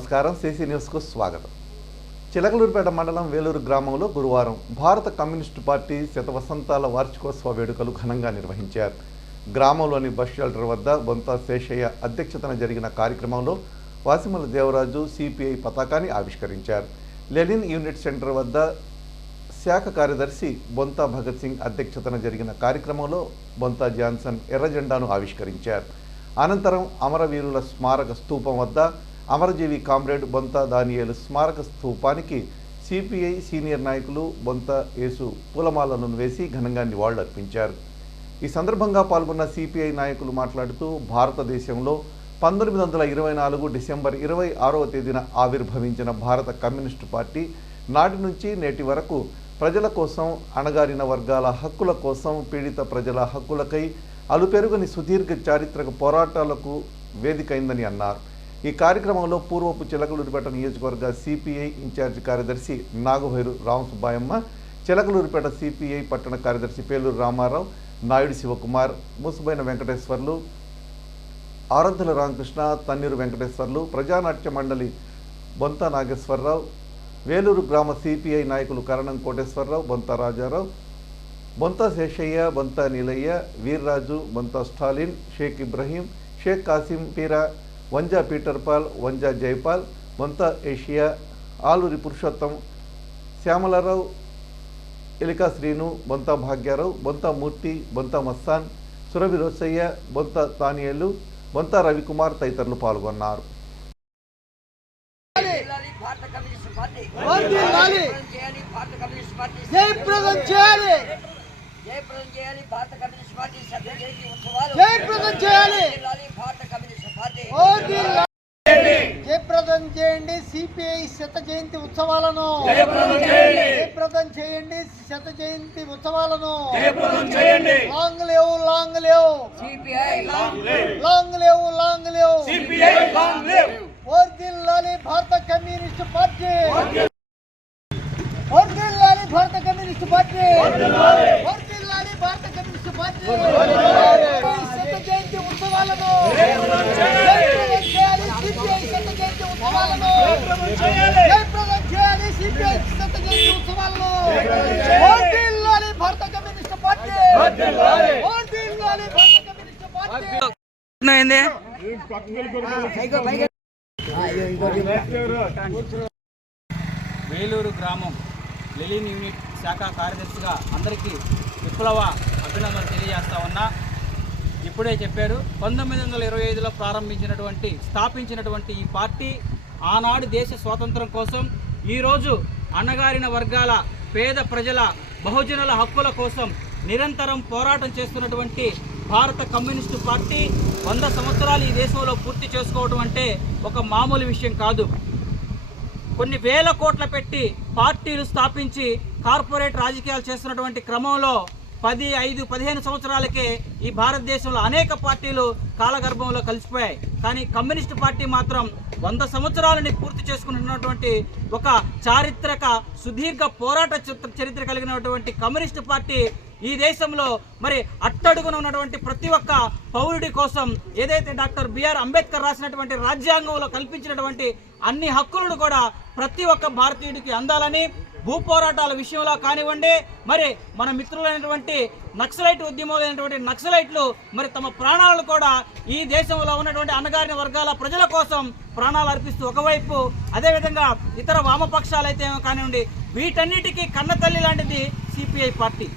నమస్కారం సిసి న్యూస్కు స్వాగతం. చిలకలూరుపేట మండలం వేలూరు గ్రామంలో గురువారం భారత కమ్యూనిస్టు పార్టీ శతవసంతాల వార్షికోత్సవ వేడుకలు ఘనంగా నిర్వహించారు. గ్రామంలోని బస్ షెల్టర్ వద్ద బొంత శేషయ్య అధ్యక్షతన జరిగిన కార్యక్రమంలో వాసిమల దేవరాజు సిపిఐ పతాకాన్ని ఆవిష్కరించారు. లెనిన్ యూనిట్ సెంటర్ వద్ద శాఖ కార్యదర్శి బొంత భగత్ సింగ్ అధ్యక్షతన జరిగిన కార్యక్రమంలో బొంత జాన్సన్ ఎర్ర జెండాను ఆవిష్కరించారు. అనంతరం అమరవీరుల స్మారక స్తూపం వద్ద అమరజీవి కామ్రేడ్ బొంత దానియేలు స్మారక స్తూపానికి సిపిఐ సీనియర్ నాయకులు బొంత యేసు పూలమాలను వేసి ఘనంగా నివాళులర్పించారు. ఈ సందర్భంగా పాల్గొన్న సిపిఐ నాయకులు మాట్లాడుతూ భారతదేశంలో 1924 డిసెంబర్ 26వ తేదీన ఆవిర్భవించిన భారత కమ్యూనిస్టు పార్టీ నాటి నుంచి నేటి వరకు ప్రజల కోసం, అణగారిన వర్గాల హక్కుల కోసం, పీడిత ప్రజల హక్కులకై అలుపెరుగని సుదీర్ఘ చారిత్రక పోరాటాలకు వేదికైందని అన్నారు. ఈ కార్యక్రమంలో పూర్వపు చిలకలూరుపేట నియోజకవర్గ సిపిఐ ఇన్ఛార్జి కార్యదర్శి నాగభైరు రామసుబ్బాయమ్మ, చిలకలూరుపేట సిపిఐ పట్టణ కార్యదర్శి పేలూరు రామారావు, నాయుడు శివకుమార్, మూసుబైన వెంకటేశ్వర్లు, ఆరాధ్యుల రామకృష్ణ, తన్నీరు వెంకటేశ్వర్లు, ప్రజానాట్య మండలి బొంత నాగేశ్వరరావు, వేలూరు గ్రామ సిపిఐ నాయకులు కరణం కోటేశ్వరరావు, బొంత రాజారావు, బొంత శేషయ్య, బొంత నీలయ్య, వీర్రాజు, బొంత స్టాలిన్, షేక్ ఇబ్రహీం, షేక్ కాసిం పీరా, వంజా పీటర్పాల్, వంజా జైపాల్, బొంత ఏషియా, ఆలూరి పురుషోత్తం, శ్యామలరావు, ఎలికా శ్రీను, బొంత భాగ్యారావు, బొంత మూర్తి, బొంత మస్తాన్, సురభి రోసయ్య, బొంత తానియేలు, బొంత రవికుమార్ తదితరులు పాల్గొన్నారు. జయప్రదం చేయండి సిపిఐ శత జయంతి ఉత్సవాలను, జయప్రదం చేయండి శత జయంతి ఉత్సవాలను. లాంగ్ లేవు, లాంగ్ లేవు సిపిఐ, లాంగ్ లేవు, లాంగ్ లేవు సిపిఐ, లాంగ్ లేవు. వర్ధిల్లాలి భారత కమ్యూనిస్ట్ పార్టీ, వర్ధిల్లాలి భారత కమ్యూనిస్ట్ పార్టీ, వర్ధిల్లాలి భారత కమ్యూనిస్ట్ పార్టీ. శత జయంతి ఉత్సవాలను చేయాలి, సిపిఐ శత జయంతి ఉత్సవాలను జయప్రదం చేయాలి, సిపిఐ శత జయంతి ఉత్సవాలను. వర్ధిల్లాలి భారత కమ్యూనిస్ట్ పార్టీ, వర్ధిల్లాలి భారత కమ్యూనిస్ట్ పార్టీ. వేలూరు గ్రామం లెనిన్ యూనిట్ శాఖ కార్యదర్శిగా అందరికీ విప్లవ అభినందనలు తెలియజేస్తా ఉన్నా. ఇప్పుడే చెప్పారు, 1925లో స్థాపించినటువంటి ఈ పార్టీ ఆనాడు దేశ స్వాతంత్రం కోసం, ఈరోజు అణగారిన వర్గాల, పేద ప్రజల, బహుజనుల హక్కుల కోసం నిరంతరం పోరాటం చేస్తున్నటువంటి భారత కమ్యూనిస్టు పార్టీ 100 సంవత్సరాలు ఈ దేశంలో పూర్తి చేసుకోవడం అంటే ఒక మామూలు విషయం కాదు. కొన్ని వేల కోట్ల పెట్టి పార్టీలు స్థాపించి కార్పొరేట్ రాజకీయాలు చేస్తున్నటువంటి క్రమంలో 15 సంవత్సరాలకే ఈ భారతదేశంలో అనేక పార్టీలు కాలగర్భంలో కలిసిపోయాయి. కానీ కమ్యూనిస్టు పార్టీ మాత్రం 100 సంవత్సరాలని పూర్తి చేసుకుంటున్నటువంటి ఒక చారిత్రక సుదీర్ఘ పోరాట చరిత్ర కలిగినటువంటి కమ్యూనిస్టు పార్టీ ఈ దేశంలో మరి అట్టడుగున ఉన్నటువంటి ప్రతి ఒక్క పౌరుడి కోసం ఏదైతే డాక్టర్ బిఆర్ అంబేద్కర్ రాసినటువంటి రాజ్యాంగంలో కల్పించినటువంటి అన్ని హక్కులను కూడా ప్రతి ఒక్క భారతీయుడికి అందాలని, భూ పోరాటాల విషయంలో కానివ్వండి, మరి మన మిత్రులైనటువంటి నక్సలైట్ ఉద్యమమైనటువంటి నక్సలైట్లు మరి తమ ప్రాణాలను కూడా ఈ దేశంలో ఉన్నటువంటి అణగారిన వర్గాల ప్రజల కోసం ప్రాణాలు అర్పిస్తూ ఒకవైపు, అదేవిధంగా ఇతర వామపక్షాలైతే కానివ్వండి, వీటన్నిటికీ కన్నతల్లి లాంటిది సిపిఐ పార్టీ.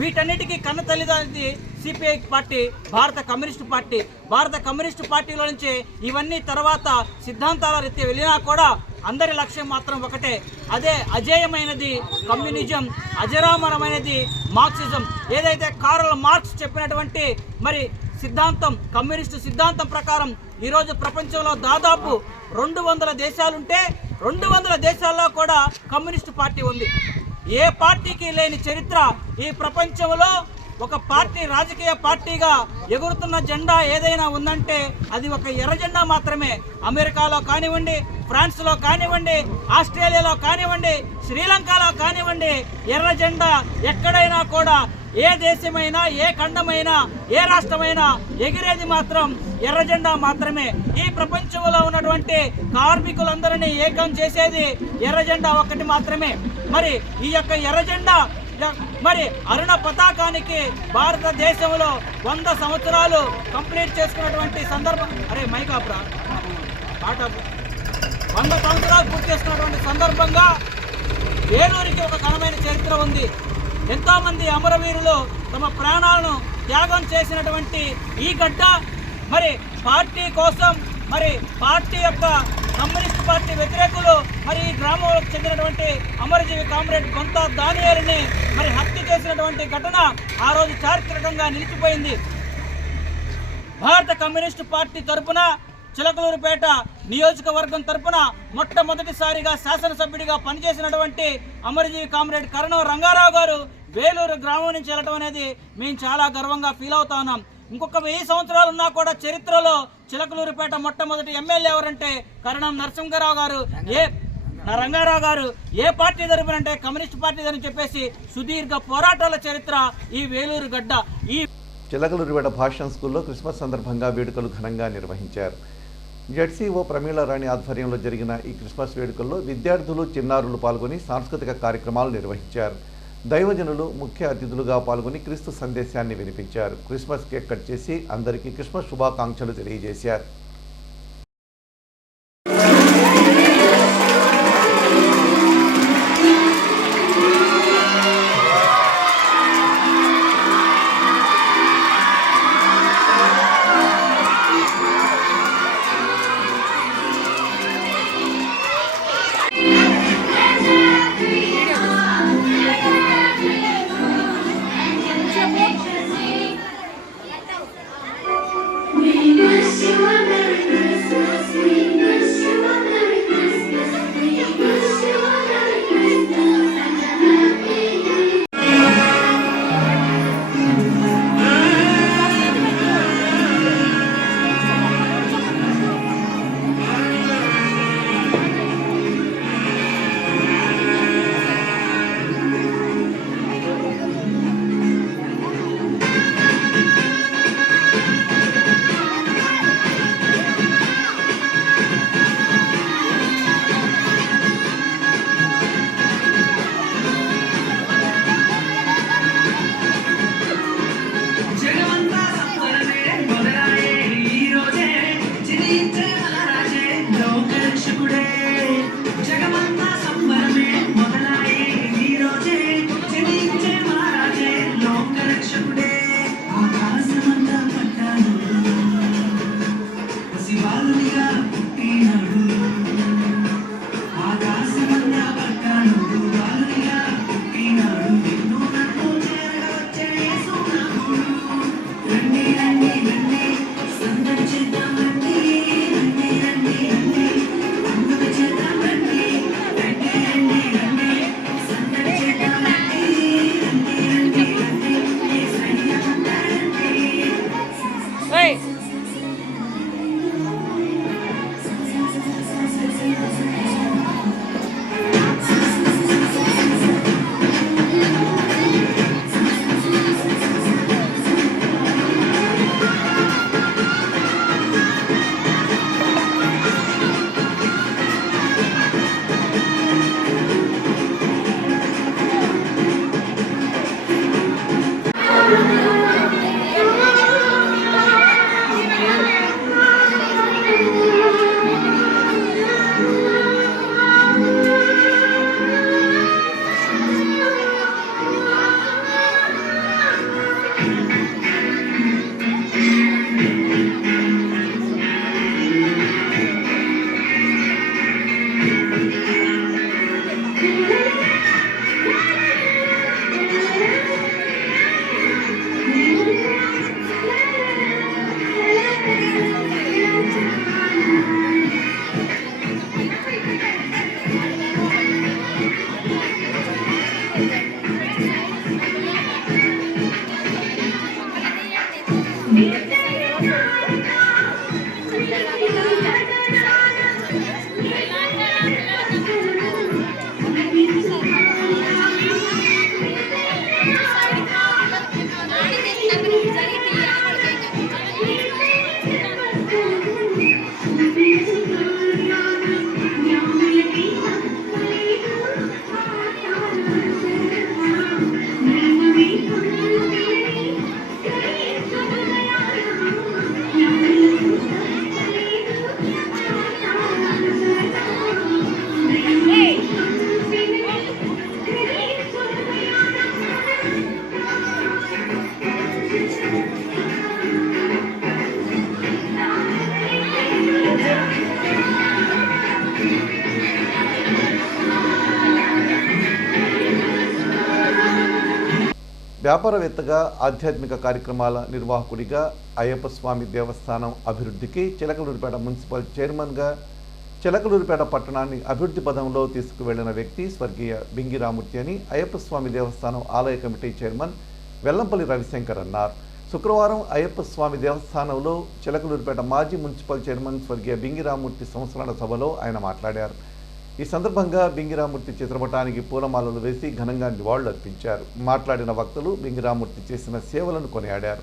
వీటన్నిటికీ కన్న తల్లిదండ్రులది సిపిఐ పార్టీ, భారత కమ్యూనిస్టు పార్టీ. భారత కమ్యూనిస్టు పార్టీలో నుంచి ఇవన్నీ తర్వాత సిద్ధాంతాల రీత్యా వెళ్ళినా కూడా అందరి లక్ష్యం మాత్రం ఒకటే, అదే అజేయమైనది కమ్యూనిజం, అజరామరమైనది మార్క్సిజం. ఏదైతే కార్ల్ మార్క్స్ చెప్పినటువంటి మరి సిద్ధాంతం, కమ్యూనిస్టు సిద్ధాంతం ప్రకారం ఈరోజు ప్రపంచంలో దాదాపు 200 దేశాలుంటే 200 దేశాల్లో కూడా కమ్యూనిస్టు పార్టీ ఉంది. ఏ పార్టీకి లేని చరిత్ర ఈ ప్రపంచంలో ఒక పార్టీ రాజకీయ పార్టీగా ఎగురుతున్న జెండా ఏదైనా ఉందంటే అది ఒక ఎర్ర జెండా మాత్రమే. అమెరికాలో కానివ్వండి, ఫ్రాన్స్లో కానివ్వండి, ఆస్ట్రేలియాలో కానివ్వండి, శ్రీలంకలో కానివ్వండి, ఎర్ర జెండా ఎక్కడైనా కూడా ఏ దేశమైనా, ఏ ఖండమైనా, ఏ రాష్ట్రమైనా ఎగిరేది మాత్రం ఎర్ర జెండా మాత్రమే. ఈ ప్రపంచంలో ఉన్నటువంటి కార్మికులందరినీ ఏకం చేసేది ఎర్ర జెండా ఒక్కటి మాత్రమే. మరి ఈ యొక్క ఎర్ర జెండా మరి అరుణ పతాకానికి భారతదేశంలో 100 సంవత్సరాలు కంప్లీట్ చేసుకున్నటువంటి సందర్భం, అరే మైకాపురా పాట 100 సంవత్సరాలు పూర్తి చేసుకున్నటువంటి సందర్భంగా వేలూరికి ఒక ఘనమైన చరిత్ర ఉంది. ఎంతోమంది అమరవీరులు తమ ప్రాణాలను త్యాగం చేసినటువంటి ఈ గడ్డ మరి పార్టీ కోసం, మరి పార్టీ యొక్క కమ్యూనిస్ట్ పార్టీ వ్యతిరేకులు మరి ఈ గ్రామంలో చెందినటువంటి అమరజీవి కామ్రేడ్ కొంత దానియాలని మరి హత్య చేసినటువంటి ఘటన ఆ రోజు చారిత్రకంగా నిలిచిపోయింది. భారత కమ్యూనిస్టు పార్టీ తరఫున చిలకలూరుపేట నియోజకవర్గం తరఫున మొట్టమొదటిసారిగా శాసనసభ్యుడిగా పనిచేసినటువంటి అమరజీవి కామ్రేడ్ కరణం రంగారావు గారు వేలూరు గ్రామం నుంచి వెళ్ళడం అనేది మేము చాలా గర్వంగా ఫీల్ అవుతా ఉన్నాం. ఇంకొక 1000 సంవత్సరాలు ఉన్నా కూడా చరిత్రలో చిలకలూరుపేట మొట్టమొదటి ఎమ్మెల్యే ఎవరంటే కరణం నరసింహారావు గారు. రంగారావు గారు ఏ పార్టీ తరపున అంటే కమ్యూనిస్ట్ పార్టీ అని చెప్పేసి సుదీర్ఘ పోరాటాల చరిత్ర ఈ వేలూరు గడ్డ. ఈ చిలకలూరుపేట భాషణ స్కూల్లో క్రిస్మస్ సందర్భంగా వేడుకలు ఘనంగా నిర్వహించారు. జెడ్సీఓ ప్రమీల రాణి ఆధ్వర్యంలో జరిగిన ఈ క్రిస్మస్ వేడుకల్లో విద్యార్థులు, చిన్నారులు పాల్గొని సాంస్కృతిక కార్యక్రమాలు నిర్వహించారు. దైవజనులు ముఖ్య అతిథులుగా పాల్గొని క్రీస్తు సందేశాన్ని వినిపించారు. క్రిస్మస్ కేక్ కట్ చేసి అందరికీ క్రిస్మస్ శుభాకాంక్షలు తెలియజేశారు. We wish you a merry వ్యాపారవేత్తగా, ఆధ్యాత్మిక కార్యక్రమాల నిర్వాహకుడిగా, అయ్యప్ప స్వామి దేవస్థానం అభివృద్ధికి చిలకలూరిపేట మున్సిపల్ చైర్మన్గా చిలకలూరిపేట పట్టణాన్ని అభివృద్ధి పదంలో తీసుకువెళ్లిన వ్యక్తి స్వర్గీయ బింగి రామూర్తి అని అయ్యప్ప స్వామి దేవస్థానం ఆలయ కమిటీ చైర్మన్ వెల్లంపల్లి రవిశంకర్ అన్నారు. శుక్రవారం అయ్యప్ప స్వామి దేవస్థానంలో చిలకలూరిపేట మాజీ మున్సిపల్ చైర్మన్ స్వర్గీయ బింగి రామూర్తి సంస్మరణ సభలో ఆయన మాట్లాడారు. ఈ సందర్భంగా బింగి రామూర్తి చిత్రపటానికి పూలమాలలు వేసి ఘనంగా నివాళులు అర్పించారు. మాట్లాడిన వక్తలు బింగి రామూర్తి చేసిన సేవలను కొనియాడారు.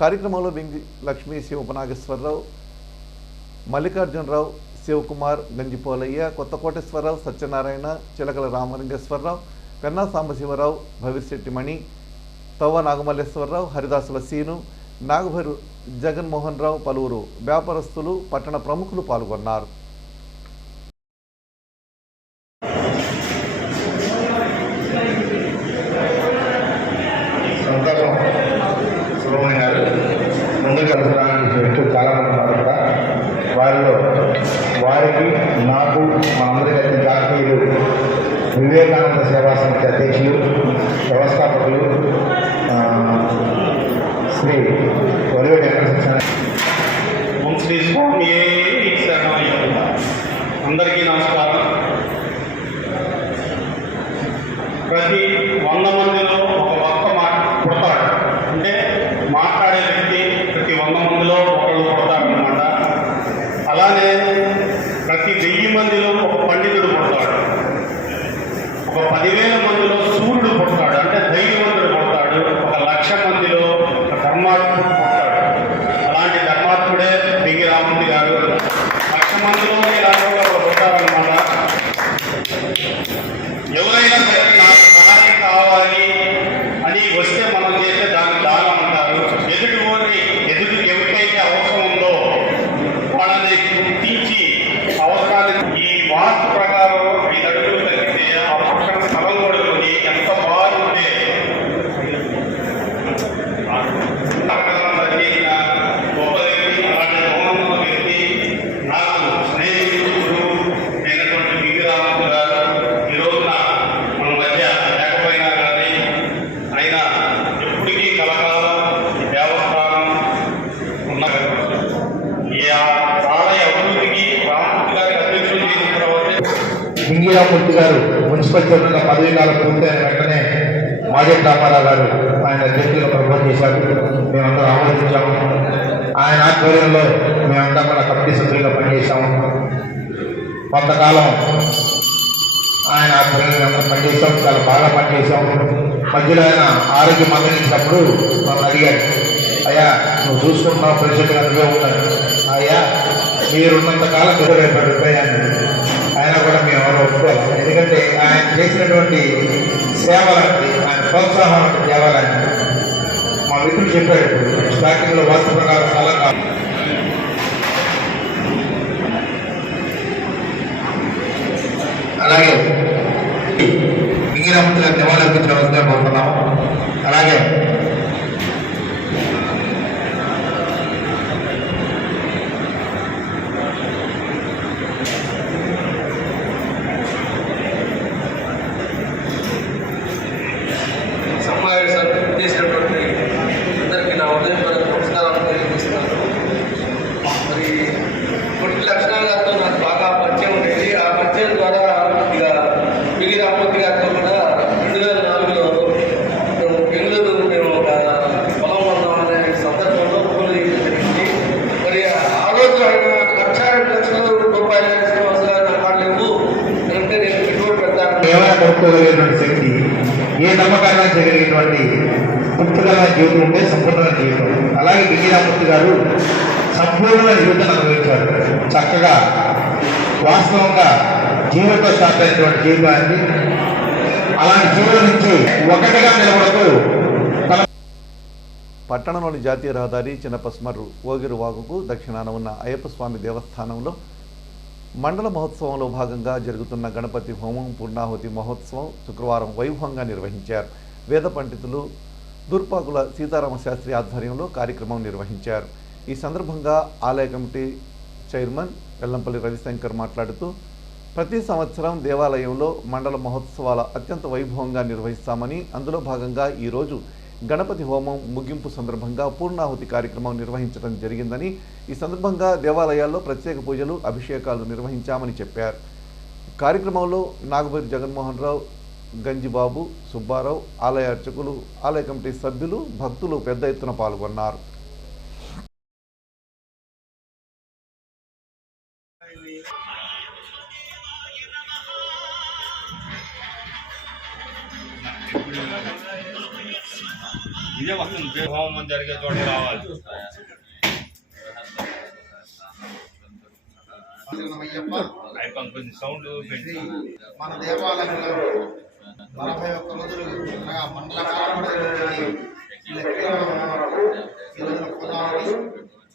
కార్యక్రమంలో బింగి లక్ష్మీ శివనాగేశ్వరరావు, మల్లికార్జునరావు, శివకుమార్, గంజిపోలయ్య, కొత్తకోటేశ్వరరావు, సత్యనారాయణ, చిలకల రామలింగేశ్వరరావు, పెన్నా సాంబశివరావు, భవిష్యట్టి మణి, తవ్వ నాగమల్లేశ్వరరావు, హరిదాసుల సీను, నాగభైరు జగన్మోహన్ రావు, పలువురు వ్యాపారస్తులు, పట్టణ ప్రముఖులు పాల్గొన్నారు. చాలా మంది ఉన్నారు కదా, వారిలో వారికి నాకు మనందరికీ అయితే జాతీయులు వివేకానంద సేవా సమితి అధ్యక్షులు, వ్యవస్థాపకులు శ్రీ వలివేటి వెంకటేశ్వర ఓం శ్రీ స్వామి అందరికీ నమస్కారం. ప్రతి 100 మందిలో ఒక వక్త పుడతాడు. అంటే మాట్లాడే వ్యక్తి ప్రతి 100 మందిలో ఒకళ్ళు పుడతాడనమాట. అలానే ప్రతి 1000 మందిలో ఒక పండితుడు పుడతాడు. ఒక 10,000 మందిలో సూర్యుడు పుడతాడు, అంటే ధైర్యవంతుడు పుడతాడు. ఒక 1,00,000 మందిలో ఒక ధర్మాత్ముడు పుడతాడు. అలాంటి ధర్మాత్ముడే బింగి రామూర్తి గారు. 1,00,000 మందిలో ఇలాంటి పుడతారనమాట. ఎవరైనా సరే నాకు సహాయం కావాలి అని వస్తే మనం చేస్తే దాన్ని దానం అంటారు. ఎవరికైతే అవసరం ఉందో వాళ్ళని గుర్తించి అవసరాన్ని ఈ వాస్తు ప్రకారం 5 అడుగులు తగ్గితే ఆ పక్షం స్థలం కొడుకుని ఎంత బాగుంటే చేసిన గొప్ప వ్యక్తి, అలాంటి గౌరవ వ్యక్తి, నాకు స్నేహితుడు అయినటువంటి బింగి రామూర్తి గారు ఈ రోజున మన మధ్య లేకపోయినా కానీ ఆయన ఎప్పటికీ కలకాలం దేవస్థానం ఉన్న ఈ ఆలయ అభివృద్ధికి రామూర్తి గారికి అధ్యక్షులు చేసిన తర్వాత బింగి రామూర్తి గారు మున్సిపల్ చైర్మన్గా పదవీ కాలం పూర్తయిన వెంటనే మాజీ రామారావు గారు ఆయన అధ్యక్షులుగా ప్రపోజ్ చేశారు. మేమందరం ఆమోదించాము. ఆయన ఆధ్వర్యంలో మేమంతా కూడా కమిటీ సభ్యులుగా పనిచేశాము. కొంతకాలం ఆయన ఆధ్వర్యంలో మేము పనిచేసాం, చాలా బాగా పనిచేసాం. మధ్యలో ఆయన ఆరోగ్యం మందలించినప్పుడు నన్ను అడిగాడు, అయ్యా నువ్వు చూసుకుంటున్నావు, ప్రెసిడెంట్గా నువ్వే ఉంటాడు, అయ్యా మీరున్నంత కాలం రూపాయలు అయినా కూడా మేము ఎవరు ఒప్పుకోవాలి. ఎందుకంటే ఆయన చేసినటువంటి సేవలాంటి, ఆయన ప్రోత్సాహం సేవలాంటి మా మిత్రులు చెప్పాడు. స్టార్టింగ్లో వాస్తు ప్రకారం చాలా కాదు. అలాగే బింగి రామూర్తి గారు నివాళులు అర్పించవలసిందిగా కోరుతున్నాము. అలాగే చేసినటువంటి అందరికీ నా ఉదయపూర్వక నమస్కారాలు తెలియజేస్తున్నాను. మరి కొన్ని లక్షణాలతో నాకు బాగా పరిచయం ఉండేది. ఆ పరిచయం ద్వారా ఇక బింగి రామూర్తి గారితో కూడా 2004లో మేము బెంగళూరు ఒక పొలం ఉన్నామనే సందర్భంలో ఫోన్ చేయడం జరిగింది. మరి ఆ రోజు ఆయన 1,00,000 రూపాయలు అవసరాలు నా కాలేవు అంటే నేను పెట్టుబడి పెడతాను. ఏమైనా కొనుక్కోగలిగినటువంటి శక్తి, ఏ నమ్మకాన్ని చేయగలిగినటువంటి తృప్తికరమైన జీవితం ఉంటే సంపూర్ణమైన జీవితం. అలాగే బింగి రామూర్తి గారు సంపూర్ణమైన జీవితాన్ని అనుభవించారు. చక్కగా వాస్తవంగా జీవితంతో స్టార్ట్ అయినటువంటి జీవితాన్ని అలాంటి జీవితం నుంచి ఒకటిగా నిలబడుతూ పట్టణంలోని జాతీయ రహదారి చిన్నపస్మర్రు ఓగిరు వాగుకు దక్షిణాన ఉన్న అయ్యప్ప స్వామి దేవస్థానంలో మండల మహోత్సవంలో భాగంగా జరుగుతున్న గణపతి హోమం పూర్ణాహుతి మహోత్సవం శుక్రవారం వైభవంగా నిర్వహించారు. వేద పండితులు దూర్పాకుల సీతారామశాస్త్రి ఆధ్వర్యంలో కార్యక్రమం నిర్వహించారు. ఈ సందర్భంగా ఆలయ కమిటీ చైర్మన్ వెల్లంపల్లి రవిశంకర్ మాట్లాడుతూ ప్రతి సంవత్సరం దేవాలయంలో మండల మహోత్సవాల అత్యంత వైభవంగా నిర్వహిస్తామని, అందులో భాగంగా ఈరోజు గణపతి హోమం ముగింపు సందర్భంగా పూర్ణాహుతి కార్యక్రమం నిర్వహించడం జరిగిందని, ఈ సందర్భంగా దేవాలయాల్లో ప్రత్యేక పూజలు, అభిషేకాలు నిర్వహించామని చెప్పారు. కార్యక్రమంలో నాగబూరి జగన్మోహన్ రావు, గంజిబాబు, సుబ్బారావు, ఆలయ అర్చకులు, ఆలయ కమిటీ సభ్యులు, భక్తులు పెద్ద ఎత్తున పాల్గొన్నారు. ఇదే వస్తుంది హోమం జరిగే చోట రావాలి. అయిపోయింది కొంచెం సౌండ్ పెంచి మన దేవాలయంలో 41 రోజులు అనగా మండల కాలం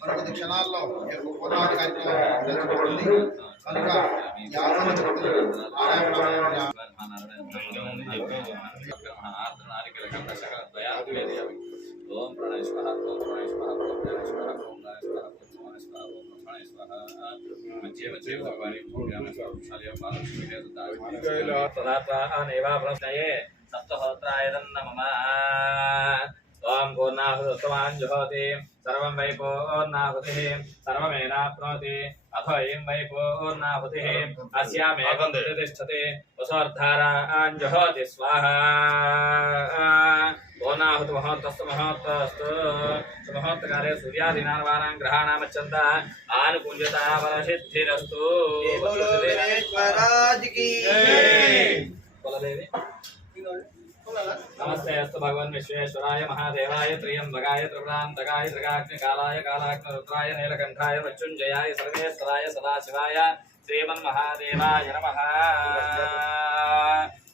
మరొక క్షణాల్లో పునాది కార్యక్రమం జరుగుతుంది కనుక 50 మంది భక్తులు ఓం ప్రణేశ్వర ఓం ప్రణేశ్వర ఓం ప్రణేశ్వర ఓం ప్రణేశ్వర ఓం ప్రణేశ్వర ఓం ప్రణేశ్వర మధ్య మధ్య భగవాని పూర్ణామస్వశాలయ పాదస్మితే తదాత్వానేవ ప్రశ్నయే సప్తహోత్రాయ నమః. ఓం పూర్ణాహుతమాన్ జుహోతి సర్వం వై పూర్ణాహుతిః సర్వమేనాప్నోతి అథో అయం వై పూర్ణాహుతిః అస్యామేకం తిష్టతి వసోర్ధారాన్ జుహోతి స్వాహా. పూర్ణాహుతి మహోత్తస్తు మహోత్తస్తు సుమహోత్తకాలే సూర్యాదీనార్వాణాం గ్రహాణామచ్చంత ఆనుకుంజత వరసిద్ధిరస్తు. కులదేవి నమస్తే అస్తు భగవన్ విశ్వేశ్వరాయ మహాదేవాయ త్రియంబకాయ త్రిపురాంతకాయ త్రికాగ్నికాలాయ కాలాగ్నిరుద్రాయ నీలకంఠాయ మృత్యుంజయాయ సర్వేశ్వరాయ సదాశివాయ శ్రీమన్మహాదేవాయ నమః.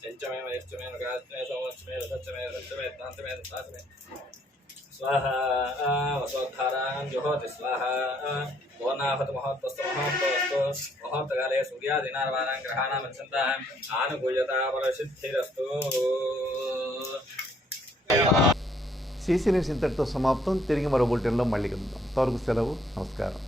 చంచమే వయశ్చమే నగాస్మే సోమశ్మే రసచ్చమే రచ్చమే తాంతమే తాసమే స్వాహా. వసోద్ధారాం జుహోతి స్వాహా. పూర్ణాహుతి మహోత్తస్తు మహోత్తస్తు మహోత్తకాలే సూర్యాదీనార్వాణాం గ్రహాణామచ్చంత ఆనుకూల్యత ఫలసిద్ధిరస్తు. సీసీ న్యూస్ ఇంతటితో సమాప్తం. తిరిగి మరో బులెటిన్లో మళ్ళీ కలుద్దాం. అంతవరకు సెలవు. నమస్కారం.